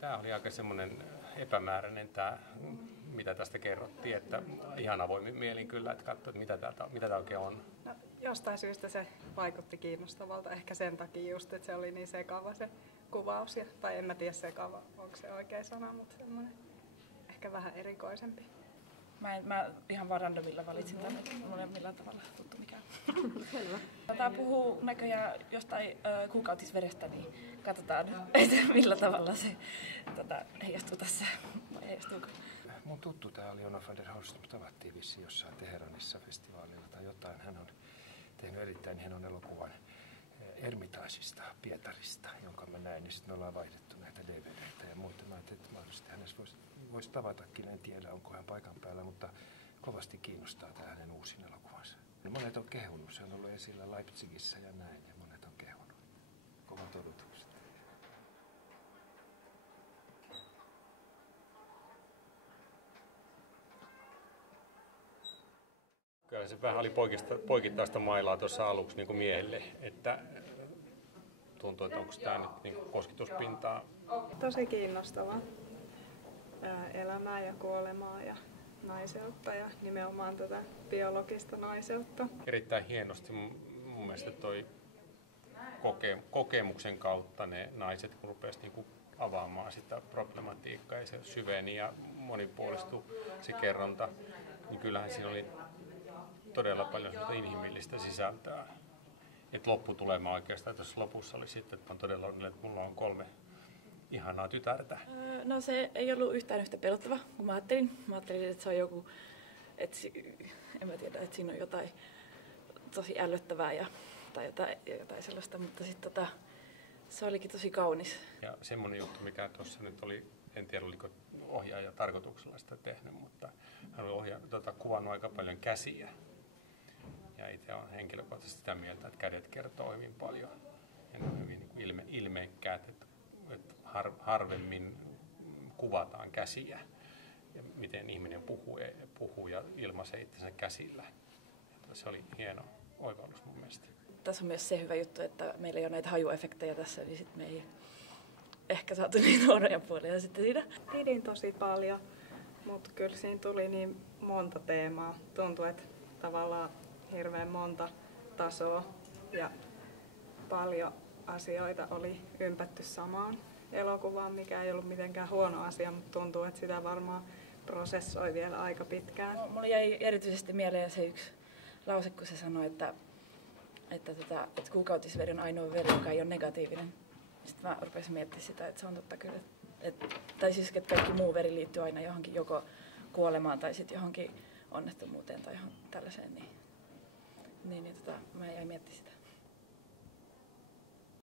Tämä oli aika semmoinen epämääräinen, mitä tästä kerrottiin, että ihan avoimin mielin kyllä, että katsoin, että mitä tämä oikein on. No, jostain syystä se vaikutti kiinnostavalta, ehkä sen takia just, että se oli niin sekava se kuvaus, tai en mä tiedä sekava, onko se oikea sana, mutta semmoinen ehkä vähän erikoisempi. Mä ihan vaan randomilla valitsin tämän, että mulla ei ole millään tavalla tuttu mikään. Tämä puhuu näköjään jostain kuukautisverestä, niin katsotaan, että millä tavalla se heijastuu tässä. Heijastuuko? Mun tuttu tää Leona van der Horst, tavattiin vissiin jossain Teheranissa festivaalilla tai jotain. Hän on tehnyt erittäin hienon elokuvan Ermitaisista Pietarista, jonka mä näin, niin sitten me ollaan vaihdettu näitä DVD:tä ja muuta. Mä ajattelin, että mahdollisesti hänessä voisi tavatakin, en tiedä onko hän paikan päällä, mutta kovasti kiinnostaa tämä hänen uusin elokuvansa. Ja monet on kehunut, se on ollut esillä Leipzigissä ja näin, ja monet on kehunut. Kovat odotukset. Kyllä se vähän oli poikittaista mailaa tuossa aluksi niin kuin miehelle, että tuntuu, että onko tämä nyt niin kuin kosketuspintaa. Tosi kiinnostavaa. Elämää ja kuolemaa ja naiseutta ja nimenomaan tätä biologista naiseutta. Erittäin hienosti mun mielestä toi kokemuksen kautta ne naiset, kun rupesivat niin kuin avaamaan sitä problematiikkaa ja se syveni ja monipuolistui se kerronta, niin kyllähän siinä oli todella paljon inhimillistä sisältöä. Että lopputulema oikeastaan tuossa lopussa oli sitten, että on todella onnellinen, että mulla on 3 ihanaa tytärtä. No se ei ollut yhtään yhtä pelottava kuin mä ajattelin. Mä ajattelin, että se on joku, en mä tiedä, että siinä on jotain tosi ällöttävää tai jotain sellaista, mutta sitten se olikin tosi kaunis. Ja semmoinen juttu, mikä tuossa nyt oli, en tiedä oliko ohjaaja tarkoituksella sitä tehnyt, mutta hän oli kuvannut aika paljon käsiä. Ja itse olen henkilökohtaisesti sitä mieltä, että kädet kertoo hyvin paljon. Ja ne on hyvin niin kuin ilmeikkäät, että harvemmin kuvataan käsiä ja miten ihminen puhuu ja ilmaisee itsensä käsillä. Ja se oli hieno oivallus mun mielestä. Tässä on myös se hyvä juttu, että meillä ei ole näitä hajuefektejä tässä, niin sitten me ei ehkä saatu niitä huonoja puolia sitten siinä. Pidin tosi paljon, mutta kyllä siinä tuli niin monta teemaa. Tuntui, että tavallaan hirveän monta tasoa ja paljon asioita oli ympätty samaan elokuvaan, mikä ei ollut mitenkään huono asia, mutta tuntuu, että sitä varmaan prosessoi vielä aika pitkään. No, mulla jäi erityisesti mieleen se yksi lause, kun se sanoi, että kuukautisveri on ainoa veri, joka ei ole negatiivinen. Sitten mä rupesin miettimään sitä, että se on totta kyllä. Tai siis, että kaikki muu veri liittyy aina johonkin joko kuolemaan tai sitten johonkin onnettomuuteen tai johon tällaiseen. Mä jäin miettimään sitä.